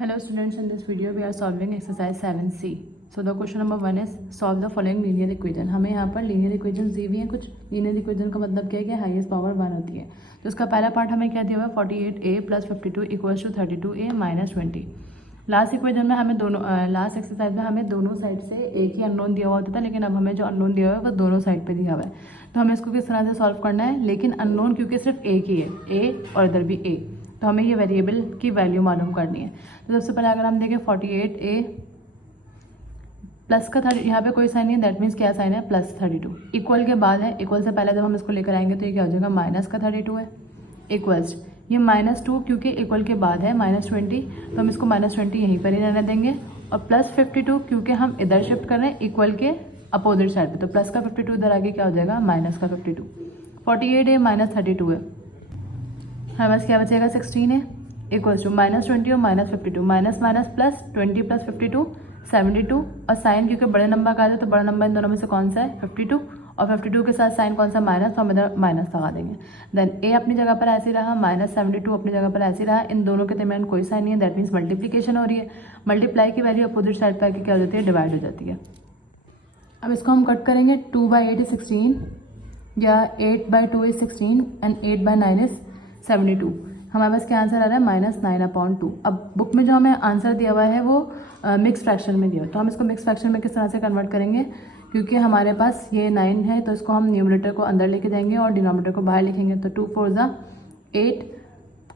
Hello students, in this video we are solving exercise 7C. So the question number 1 is solve the following linear equation. हमें यहाँ पर linear equations दी हुई हैं कुछ. linear equation का मतलब क्या है कि हाईएस्ट पावर 1 होती है. तो इसका पहला पार्ट हमें क्या दिया हुआ है 48a plus 52 equals to 32a minus 20. Last equation में हमें दोनों लास्ट एक्सरसाइज में हमें दोनों साइड से एक ही अननोन दिया हुआ होता था, लेकिन अब हमें जो अननोन दिया हुआ है वो दोनों साइड पे दिया हुआ है. तो हमें इसको किस तरह से सॉल्व करना है, लेकिन अननोन क्योंकि सिर्फ एक ही है a और इधर भी a, तो हमें ये वेरिएबल की वैल्यू मालूम करनी है. तो सबसे पहले अगर हम देखें 48a प्लस का 30, यहाँ पे कोई साइन नहीं है, दैट मीन्स क्या साइन है प्लस 32. इक्वल के बाद है, इक्वल से पहले जब हम इसको लेकर आएंगे तो ये क्या हो जाएगा माइनस का 32 है. इक्वल्स ये -2 क्योंकि इक्वल के बाद है -20, तो हम इसको -20 यहीं पर ही रहने देंगे. और प्लस 52 क्योंकि हम इधर शिफ्ट कर रहे हैं इक्वल के अपोजिट साइड पे, तो प्लस का 52 इधर आगे क्या हो जाएगा माइनस का 52. 48a माइनस 32 है, हमारे पास क्या बचेगा 16 है इक्वल्स टू -20 और -52, माइनस माइनस प्लस 20 प्लस 52 72. और साइन क्योंकि बड़े नंबर का आता है तो बड़ा नंबर इन दोनों में से कौन सा है 52, और 52 के साथ साइन कौन सा माइनस, तो हम इधर माइनस लगा देंगे. देन a अपनी जगह पर ऐसे रहा, -72 अपनी जगह पर ऐसे रहा, इन दोनों के दरमियान कोई साइन नहीं है, दैट मीन्स मल्टीप्लिकेशन हो रही है. मल्टीप्लाई की वैल्यू अपोजिट साइड पर आके क्या हो जाती है डिवाइड हो जाती है. अब इसको हम कट करेंगे. 2/8 is 16 या 8/2 is 16 एंड 8/9 is 72. हमारे पास क्या आंसर आ रहा है -9/2. अब बुक में जो हमें आंसर दिया हुआ है वो मिक्स फ्रैक्शन में दिया हुआ है, तो हम इसको मिक्स फ्रैक्शन में किस तरह से कन्वर्ट करेंगे, क्योंकि हमारे पास ये 9 है तो इसको हम न्यूमरेटर को अंदर लेके जाएंगे और डिनोमिनेटर को बाहर लिखेंगे. तो 2 4 ज़ा 8,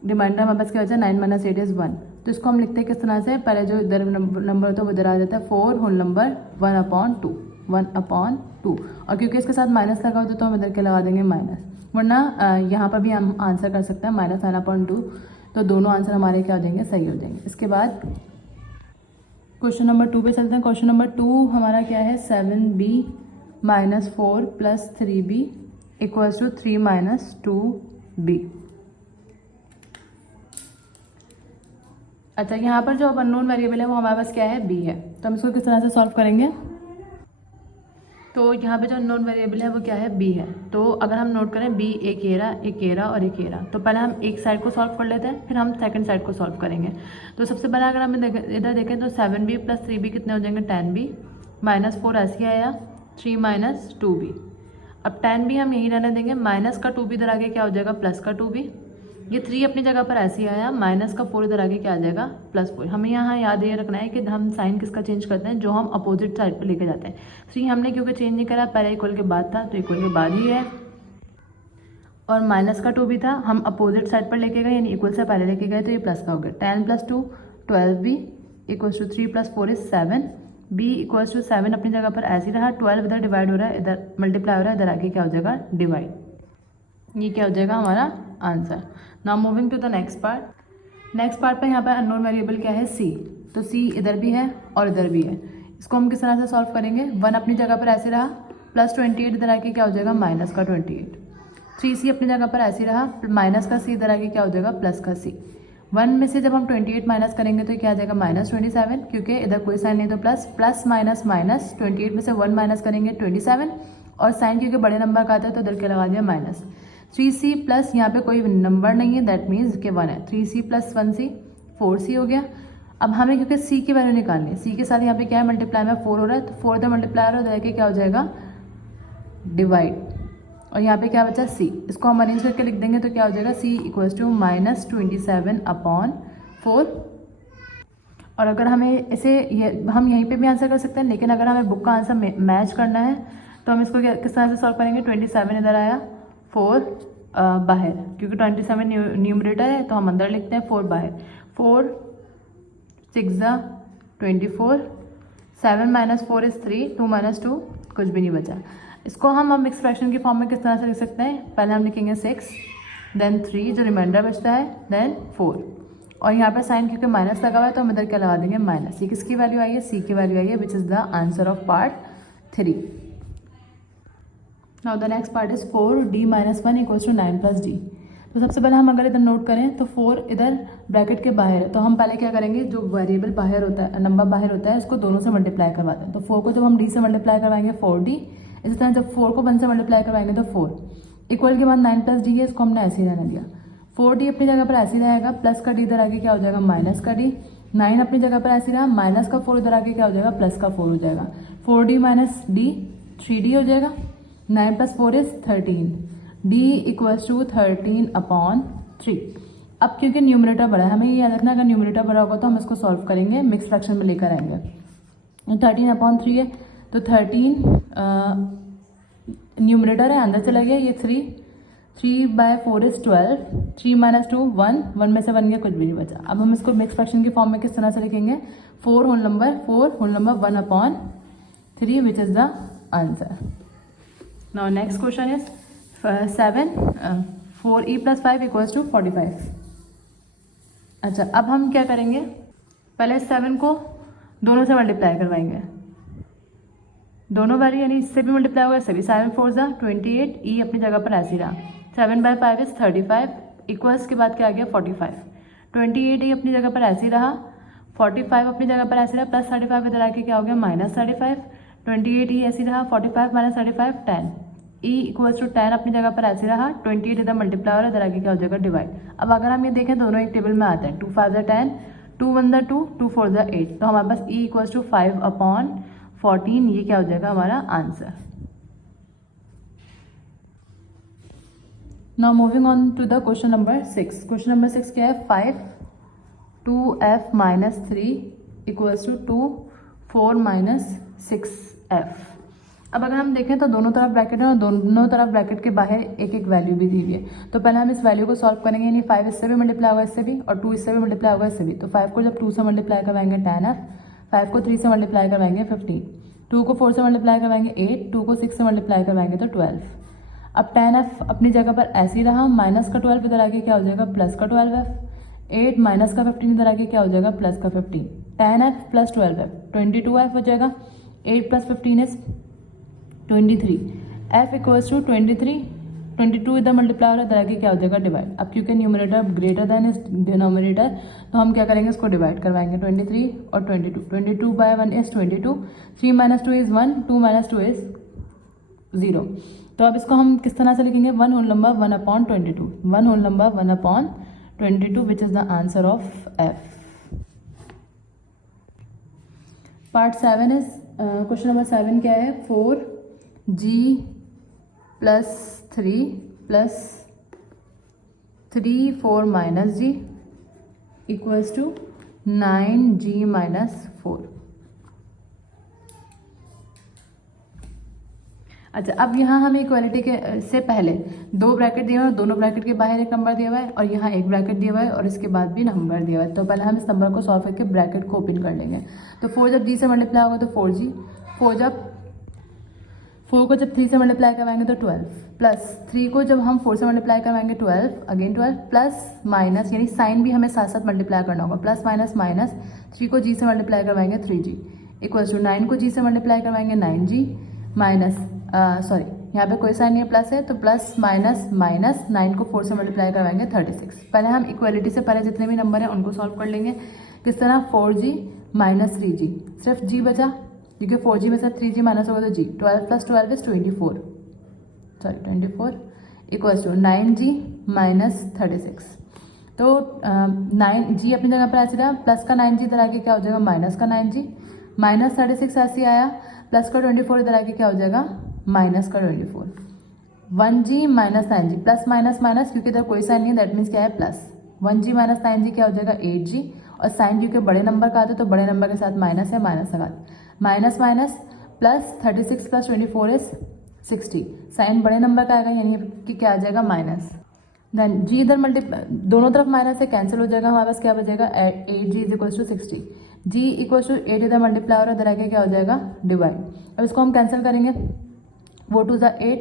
रिमाइंडर हमारे पास क्या हो जाए 9 - 8 is 1. तो इसको हम लिखते हैं किस तरह से, पहले जो इधर नंबर होता है वो इधर आ जाता है 4 होल नंबर 1/2 1/2. और क्योंकि इसके साथ माइनस लगा होता है तो हम इधर के लगा देंगे माइनस, वरना यहाँ पर भी हम आंसर कर सकते हैं -9/2. तो दोनों आंसर हमारे क्या हो जाएंगे सही हो जाएंगे. इसके बाद क्वेश्चन नंबर 2 पे चलते हैं. क्वेश्चन नंबर 2 हमारा क्या है 7b - 4 + 3b equals to 3 - 2b. अच्छा, यहाँ पर जो अननोन वेरिएबल है वो हमारे पास क्या है b है, तो हम इसको किस तरह से सॉल्व करेंगे. तो यहाँ पे जो नॉन वेरिएबल है वो क्या है b है. तो अगर हम नोट करें b एक एरा और एक एरा, तो पहले हम एक साइड को सॉल्व कर लेते हैं, फिर हम सेकंड साइड को सॉल्व करेंगे. तो सबसे पहले अगर हम इधर देखें तो 7b + 3b कितने हो जाएंगे 10b, -4 ऐसे आया 3 - 2b. अब 10b हम यहीं रहने देंगे, माइनस का 2b इधर आगे क्या हो जाएगा प्लस का 2b. ये 3 अपनी जगह पर ऐसे ही आया, माइनस का 4 इधर आगे क्या आ जाएगा +4. हमें यहाँ याद ये रखना है कि हम साइन किसका चेंज करते हैं, जो हम अपोजिट साइड पे लेके जाते हैं. 3 हमने क्योंकि चेंज नहीं करा, पहले इक्वल के बाद था तो इक्वल के बाद ही है. और माइनस का 2 भी था, हम अपोजिट साइड पर लेके गए यानी इक्वल से पहले लेके गए तो ये प्लस का हो गया. 10 + 2 12b equals to 3 + 4 is 7. b equals to 7 अपनी जगह पर ऐसे ही रहा, 12 इधर डिवाइड हो रहा है, इधर मल्टीप्लाई हो रहा है, इधर आगे क्या हो जाएगा डिवाइड. ये क्या हो जाएगा हमारा answer. Now moving to the next part. Next part पे यहाँ पर अननोन वेरिएबल क्या है c. तो c इधर भी है और इधर भी है. इसको हम किस तरह से सॉल्व करेंगे, 1 अपनी जगह पर ऐसे रहा, +28 इधर आके क्या हो जाएगा माइनस का 28. 3c अपनी जगह पर ऐसे रहा, माइनस का c इधर आके क्या हो जाएगा प्लस का c. 1 में से जब हम 28 माइनस करेंगे तो क्या आ जाएगा -27, क्योंकि इधर कोई साइन नहीं तो प्लस माइनस माइनस 28 में से 1 माइनस करेंगे 27, और साइन क्योंकि बड़े नंबर का आता है तो इधर के लगा दिया माइनस. 3c प्लस यहाँ पे कोई नंबर नहीं है, दैट मीन्स के 1 है. 3c + 1c 4c हो गया. अब हमें क्योंकि c की वैल्यू निकालनी है, c के साथ यहाँ पे क्या है मल्टीप्लाई में 4 हो रहा है, तो 4 इधर मल्टीप्लाई हो रहा है, क्या हो जाएगा डिवाइड. और यहाँ पे क्या बचा c, इसको हम अरेंज करके लिख देंगे तो क्या हो जाएगा c इक्वल्स टू -27/4. और अगर हमें इसे हम यहीं पे भी आंसर कर सकते हैं, लेकिन अगर हमें बुक का आंसर मैच करना है तो हम इसको किस तरह से सॉल्व करेंगे. 27 इधर आया, 4 बाहर, क्योंकि 27 न्यूमरेटर है तो हम अंदर लिखते हैं, 4 बाहर. 4 6 ज़ा 24, 7 - 4 is 3, 2 - 2 कुछ भी नहीं बचा. इसको हम अब मिक्स फ्रैक्शन की फॉर्म में किस तरह से लिख सकते हैं, पहले हम लिखेंगे 6 देन 3 जो रिमाइंडर बचता है देन 4. और यहाँ पर साइन क्योंकि माइनस लगा हुआ है तो हम इधर क्या लगा देंगे माइनस. ये किसकी वैल्यू आई है c की वैल्यू आई है, which is the answer of part 3. Now the next part is 4d - 1 equals to 9 + d. तो सबसे पहले हम अगर इधर नोट करें तो 4 इधर ब्रैकेट के बाहर है, तो हम पहले क्या करेंगे, जो वेरिएबल बाहर होता है नंबर बाहर होता है उसको दोनों से मल्टीप्लाई करवाते हैं. तो 4 को जब हम d से मल्टीप्लाई करवाएंगे 4d, इसी तरह जब 4 को 1 से मल्टीप्लाई करवाएंगे तो 4 इक्वल के बाद 9 + d है, इसको हमने ऐसे ही रहने दिया. 4d अपनी जगह पर ऐसे ही रहेगा, प्लस का d इधर आके क्या हो जाएगा माइनस का d। 9 अपनी जगह पर ऐसे रहा, माइनस का 4 इधर आके क्या हो जाएगा प्लस का 4 हो जाएगा। 4d माइनस d 3d हो जाएगा। 9 plus 4 is 13, d equals to 13/3। अब क्योंकि न्यूमरेटर बड़ा है, हमें ये याद रखना अगर न्यूमरेटर बड़ा होगा तो हम इसको सॉल्व करेंगे, मिक्स फ्रैक्शन में लेकर आएंगे। 13/3 है तो 13 न्यूमरेटर है, अंदर चला गया, ये 3/4 इज 12, 3 माइनस 2 1, 1 में से 1 गया, कुछ भी नहीं बचा। अब हम इसको मिक्स फ्रैक्शन की फॉर्म में किस तरह से लिखेंगे, 4 whole number 1/3 which is the answer. Now next question is 7 4e + 5 = 45। अच्छा, अब हम क्या करेंगे, पहले 7 को दोनों से मल्टीप्लाई करवाएंगे, दोनों वैल्यू यानी इससे भी मल्टीप्लाई होगा, इससे भी। 7 4 = 28, e अपनी जगह पर ऐसे ही रहा। 7/5 इज 35, इक्वल्स के बाद क्या आ गया 45। 28 e अपनी जगह पर ऐसे ही रहा, 45 अपनी जगह पर ऐसे रहा, प्लस 35 इधर आके क्या हो गया -35। 28 e ऐसे ही रहा, 45 - 35 10, e इक्वल्स टू 10 अपनी जगह पर ऐसे रहा। 28 इधर मल्टीप्लाई हो रहा है, इधर आके क्या हो जाएगा डिवाइड। अब अगर हम ये देखें दोनों एक टेबल में आते हैं, 2 5 = 10, 2 1 = 2, 2 4 = 8, तो हमारे पास e इक्वल्स टू 5/14, ये क्या हो जाएगा हमारा answer. Now moving on to the question number 6। Question number 6 क्या है, 5 2f - 3 = 2 4 - 6f। अब अगर हम देखें तो दोनों तरफ ब्रैकेट है और दोनों तरफ ब्रैकेट के बाहर एक एक वैल्यू भी दी हुई है। तो पहले हम इस वैल्यू को सॉल्व करेंगे, यानी 5 इससे भी मल्टीप्लाई होगा, इससे भी, और 2 इससे भी मल्टीप्लाई होगा, इससे भी। तो 5 को जब 2 से मल्टीप्लाई करवाएंगे 10f, 5 को 3 से मल्टीप्लाई करवाएंगे 15, 2 को 4 से मल्टीप्लाई करवाएंगे 8, 2 को 6 से मल्टीप्लाई करवाएंगे तो 12। अब 10f अपनी जगह पर ऐसे ही रहा, माइनस का 12 इधर आके क्या हो जाएगा प्लस का 12f, 8 माइनस का 15 इधर आके क्या हो जाएगा प्लस का 15, 10f + 12f 22f हो जाएगा। 8 + 15 इज 23, f इक्वल्स टू 23, 22 इधर मल्टीप्लाई हो रहा है, इधर आके क्या हो जाएगा डिवाइड। अब क्योंकि numerator greater than is denominator, तो हम क्या करेंगे इसको डिवाइड करवाएंगे, 23 और 22, 22/1 इज 22, 3 - 2 इज 1, 2 - 2 इज 0। तो अब इसको हम किस तरह से लिखेंगे, 1 whole number 1/22, 1 whole number 1/22 which is the answer of f। Part 7 is question number 7 क्या है, 4g + 3 + 3 4 - g = 9g - 4। अच्छा, अब यहाँ हमें इक्वालिटी के से पहले दो ब्रैकेट दिए हुए हैं, दोनों ब्रैकेट के बाहर एक नंबर दिया हुआ है और यहाँ एक ब्रैकेट दिया हुआ है और इसके बाद भी नंबर दिया हुआ है। तो पहले हम इस नंबर को सॉल्व करके ब्रैकेट को ओपन कर लेंगे। तो 4 जब g से मल्टीप्लाई होगा तो 4g, 4 को जब 3 से मल्टीप्लाई करवाएंगे तो 12, प्लस 3 को जब हम 4 से मल्टीप्लाई करवाएंगे 12, अगेन 12, प्लस माइनस यानी साइन भी हमें साथ साथ मल्टीप्लाई करना होगा, प्लस माइनस माइनस, 3 को g से मल्टीप्लाई करवाएंगे 3g = 9 को g से मल्टीप्लाई करवाएंगे 9g माइनस सॉरी यहाँ पे कोई साइन नहीं है, प्लस है तो प्लस माइनस माइनस, 9 को 4 से मल्टीप्लाई करवाएंगे 36। पहले हम इक्वालिटी से पहले जितने भी नंबर हैं उनको सॉल्व कर लेंगे। किस तरह, 4g - 3g, सिर्फ g बचा क्योंकि 4g में से 3g माइनस होगा तो g, 12 + 12 इज 24 = 9g - 36। तो 9g अपनी जगह पर ऐसे रहा, प्लस का 9g इधर आके क्या हो जाएगा माइनस का 9g, माइनस 36 ऐसे आया, प्लस का 24 इधर आके क्या हो जाएगा माइनस का 24, 1g - 9g, plus minus minus क्योंकि इधर कोई साइन नहीं है, दैट मीन्स क्या है प्लस, 1g - 9g क्या हो जाएगा 8g, और साइन क्योंकि बड़े नंबर का आता है तो बड़े नंबर के साथ माइनस है, माइनस के साथ minus minus, plus 36 + 24 is 60, sign बड़े नंबर का आएगा यानी कि क्या आ जाएगा माइनस। देन g इधर दोनों तरफ माइनस से कैंसिल हो जाएगा, हमारे पास क्या बचेगा 8g = 60, g = 8 इधर मल्टीप्लाई हो रहा है, इधर आके क्या हो जाएगा डिवाइड। अब इसको हम कैंसिल करेंगे, 4 2 = 8,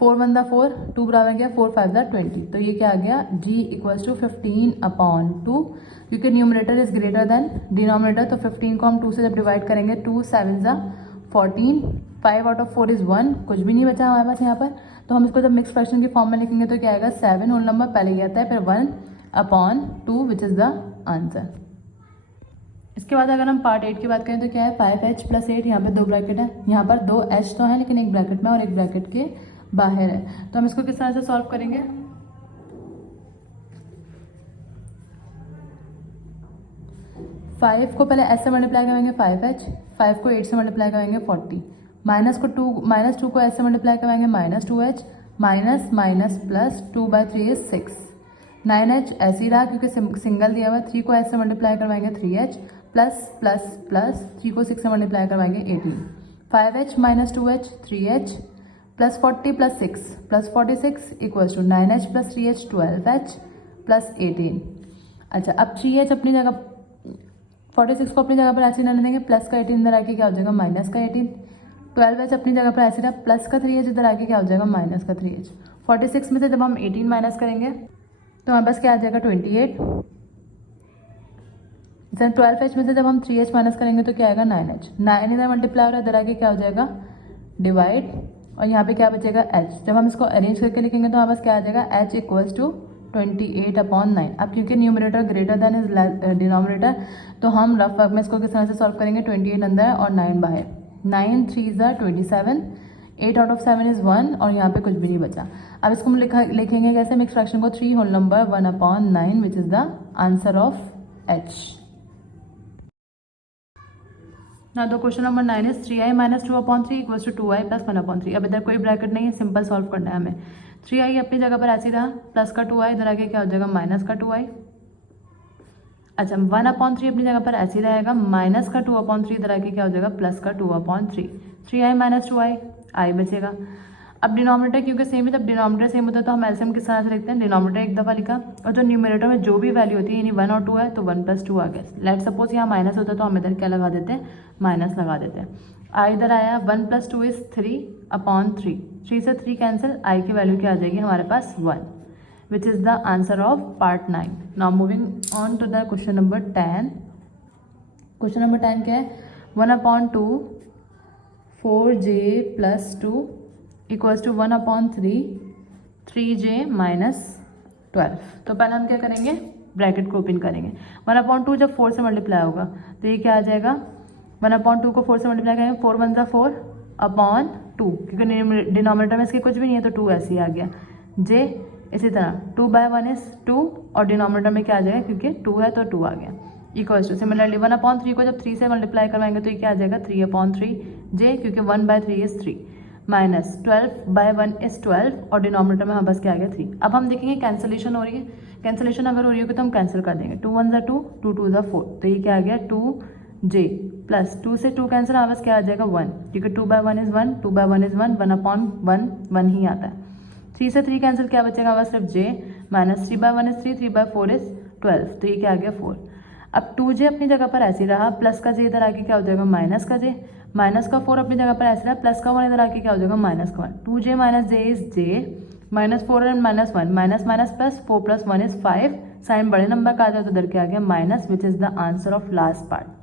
4 1 = 4, 2 बराबर गया 4 5 = 20, तो ये क्या आ गया g = 15/2, क्योंकि numerator is greater than denominator, तो 15 को हम 2 से जब डिवाइड करेंगे 2 7 = 14, 5 आउट ऑफ 4 इज 1, कुछ भी नहीं बचा हमारे पास यहाँ पर। तो हम इसको जब मिक्स फ्रैक्शन की फॉर्म में लिखेंगे तो क्या आएगा 7 होल नंबर पहले ये आता है, फिर 1/2 विच इज़ द आंसर। इसके बाद अगर हम पार्ट 8 की बात करें तो क्या है, 5h + 8, यहाँ पे दो ब्रैकेट है, यहाँ पर 2h तो है लेकिन एक ब्रैकेट में और एक ब्रैकेट के बाहर है। तो हम इसको किस तरह से सॉल्व करेंगे, 5 को पहले एच से मल्टीप्लाई करवाएंगे 5h, 5 को 8 से मल्टीप्लाई करवाएंगे 40, -2 को एच से मल्टीप्लाई करवाएंगे -2h, minus minus plus 2/3 is 6, 9h ऐसे ही रहा क्योंकि सिंगल दिया हुआ है, 3 को एच से मल्टीप्लाई करवाएंगे 3h, प्लस प्लस प्लस 3 को 6 से मल्टीप्लाई करवाएंगे 18, 5h - 2h 3h, plus 40 plus 6 plus 46 equals to 9h plus 3h 12h plus 18। अच्छा, अब 3h अपनी जगह 46 को अपनी जगह पर ऐसे रहने देंगे, प्लस का 18 इधर आके क्या हो जाएगा माइनस का 18, 12h अपनी जगह पर ऐसे रहा, प्लस का 3h इधर आके क्या हो जाएगा माइनस का 3h। 46 में से जब हम 18 माइनस करेंगे तो हमारे पास क्या आ जाएगा 28, 12h में से जब हम 3h माइनस करेंगे तो क्या आएगा 9h, 9 इधर मल्टीप्लाई हो रहा है, इधर आके क्या हो जाएगा डिवाइड, और यहाँ पे क्या बचेगा h। जब हम इसको अरेंज करके लिखेंगे तो हमारे पास क्या आ जाएगा h इक्वल्स टू 28/9। अब क्योंकि numerator greater than is denominator तो हम रफ वर्क में इसको किस तरह से सॉल्व करेंगे, 28 अंदर है और 9 बाहर, 9 3s are 27, 8 out of 7 is 1 और यहाँ पे कुछ भी नहीं बचा। अब इसको हम लिखेंगे कैसे, मिक्स फ्रैक्शन को 3 whole number 1/9 which is the answer of h। ना तो question number 9 is 3i - 2/3 equals to 2i + 1/3। अब इधर कोई ब्रैकेट नहीं है, सिंपल सॉल्व करना है हमें। 3i अपनी जगह पर ऐसे ही रहा, प्लस का 2i इधर आके क्या हो जाएगा माइनस का 2i। अच्छा, 1/3 अपनी जगह पर ऐसे ही रहेगा, माइनस का 2/3 इधर आके क्या हो जाएगा प्लस का 2/3, 3i - 2i i बचेगा। अब डिनोमिनेटर क्योंकि सेम है, जब डिनोमिनेटर सेम होता है तो हम एलसीएम किस तरह से लिखते हैं, डिनोमिनेटर एक दफ़ा लिखा और जो न्यूमरेटर में जो भी वैल्यू होती है यानी 1 और 2 है तो 1 + 2 आ गया। लेट सपोज यहाँ माइनस होता है तो हम इधर क्या लगा देते हैं, माइनस लगा देते हैं। आई इधर आया, 1 + 2 इज 3/3, 3 से 3 कैंसिल, आई की वैल्यू क्या आ जाएगी हमारे पास 1, which is the answer of part 9। Now moving on to the question number 10। Question number 10 क्या है, 1/2 4j + 2 इक्वल्स टू 1/3 3j - 12। तो पहले हम क्या करेंगे, ब्रैकेट को ओपन करेंगे। 1/2 जब 4 से मल्टीप्लाई होगा तो ये क्या आ जाएगा, 1/2 को 4 से मल्टीप्लाई करेंगे, 4 × 1 4/2 क्योंकि डिनोमिनेटर में इसके कुछ भी नहीं है तो 2 ऐसे ही आ गया। j इसी तरह 2/1 इज 2 और डिनोमिनेटर में क्या आ जाएगा क्योंकि 2 है तो 2 आ गया। इक्वल्स टू सिमिलरली 1/3 को जब 3 से मल्टीप्लाई करवाएंगे तो ये क्या आ जाएगा 3/3, j क्योंकि 1/3 इज 3 माइनस 12/1 इज 12 और डिनोमिनेटर में हम बस क्या आ गया 3। अब हम देखेंगे कैंसिलेशन हो रही है, कैंसिलेशन अगर हो रही होगी तो हम कैंसिल कर देंगे, 2 1 2, 2 2 4, तो ये क्या आ गया 2j प्लस 2 से 2 कैंसिल, हमारे पास क्या आ जाएगा 1 क्योंकि 2/1 इज 1, 2/1 इज 1, 1/1 1 ही आता है। 3 से 3 कैंसिल, क्या बचेगा हमारे सिर्फ j, माइनस 3/1 इज 3, 3/4 इज 12, तो ये क्या आ गया 4। अब 2j अपनी जगह पर ऐसे ही रहा, प्लस का j इधर आके क्या हो जाएगा माइनस का j, माइनस का 4 अपनी जगह पर ऐसे रहा, प्लस का 1 इधर आके क्या हो जाएगा माइनस का 1। 2j - j इज j, -4 और -1, minus minus plus, 4 + 1 is 5, sign बड़े नंबर का आ जाए तो इधर क्या आ गया minus, which is the answer of last part.